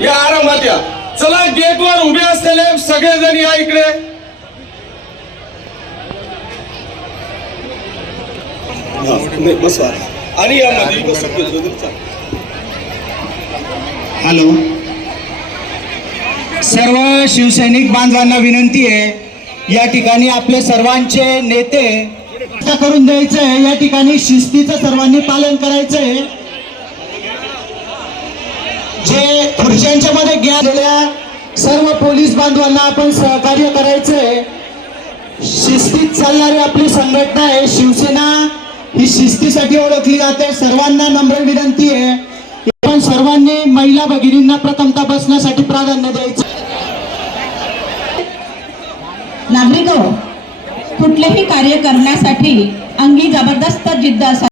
या आरामात या. चला गेटवर उभे असलेले सगळेजण या इकडे. बसवा. आणि यामध्ये बसू हॅलो. सर्व शिवसैनिक बांधवांना विनंती आहे या ठिकाणी आपले सर्वांचे नेते करून द्यायचंय या ठिकाणी शिस्तीचं सर्वांनी पालन करायचंय जे खुर्च्यांच्या मध्ये गेलेल्या सर्व पोलीस बांधवांना आपण सहकार्य करायचंय शिस्तीत चालणारी आपली संघटना आहे शिवसेना. ही शिस्तीसाठी ओळखली जाते. सर्वांना नम्र विनंती आहे. पण सर्वांनी महिला भगिनींना प्रथमता बसण्यासाठी प्राधान्य द्यायचं. नागरिक हो, कुठलेही कार्य करण्यासाठी अंगी जबरदस्त जिद्द असा